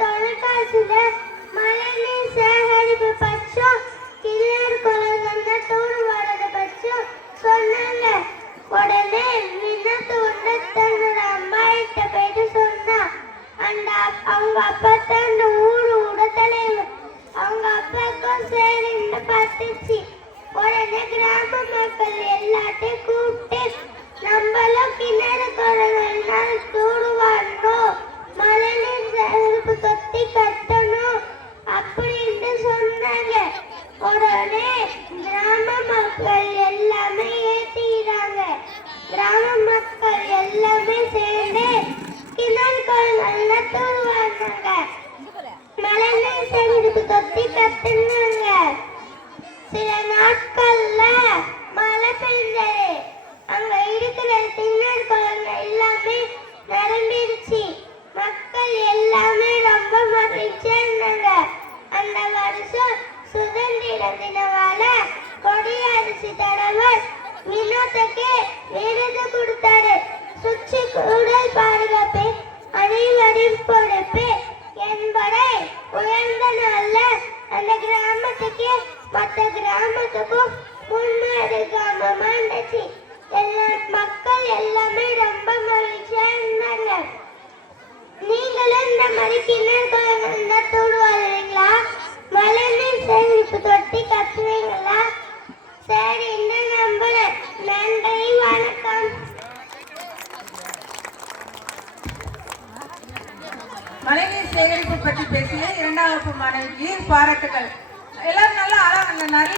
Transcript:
தொலைக்காட்சியில மழைநீர் சேகரிப்பு பட்சம் கிணறு குளங்கள்ல தூர் வாரத பட்சம் சொன்னாங்க. உடனே வினத்து உண்டு தன்னோட அம்மா கிட்ட போயிட்டு சொன்னா. அவங்க அப்பா தான் அந்த ஊரோட தலைவர். அவங்க அப்பாவுக்கும் சரின்னு பட்டுச்சு. உடனே கிராம மக்கள் எல்லாத்தையும் கூப்பிட்டு நம்மளும் கிணறு குளங்கள்னால் தூர் வாரணும், மழைநீர் சேகரிப்பு தொட்டி கட்டணும் அப்படின்னு சொன்னாங்க. உடனே கிராம மக்கள் எல்லாமே ஏத்திக்கிறாங்க. கிராம மக்கள் எல்லாமே சேர்ந்து கிணறு குளங்கள்ல தூர் வாரினாங்க, மழைநீர் சேகரிப்பு தொட்டி கட்டுனாங்க. சில நாட்கள்ல மழை பெஞ்சது. அங்க இருக்கிற கிணறு குளங்கள் எல்லாமே நிரம்பிடுச்சு. மக்கள் எல்லாமே ரொம்ப மகிழ்ச்சியா இருந்தாங்க. அந்த வருஷம் சுதந்திர தினவால கொடியரசு தலைவர் வினோத்துக்கு விருது கொடுத்தாரு. சுற்றுச்சூழல் பாதுகாப்பு அனைவரின் பொறுப்பு என்பதை உயர்ந்த நாள்ல அந்த கிராமத்துக்கு மற்ற கிராமத்துக்கும் முன்னேறு கிராமமா இருந்துச்சு. மக்கள் எல்லாமே ரொம்ப மகிழ்ச்சியா இருந்தாங்க. நீங்களும் இந்த மாதிரி கிணறு குளங்கள்ல தூர் வாருவீங்களா? மழைநீர் சேகரிப்பு தொட்டி கட்டுவீங்களா? சரி, இந்த நம்புறேன். நன்றி, வணக்கம். மழைநீர் சேகரிப்பு பற்றி பேசிய 2ஆம் வகுப்பு மாணவிக்கு பாராட்டுகள். எல்லாரும் நல்லா நிறைய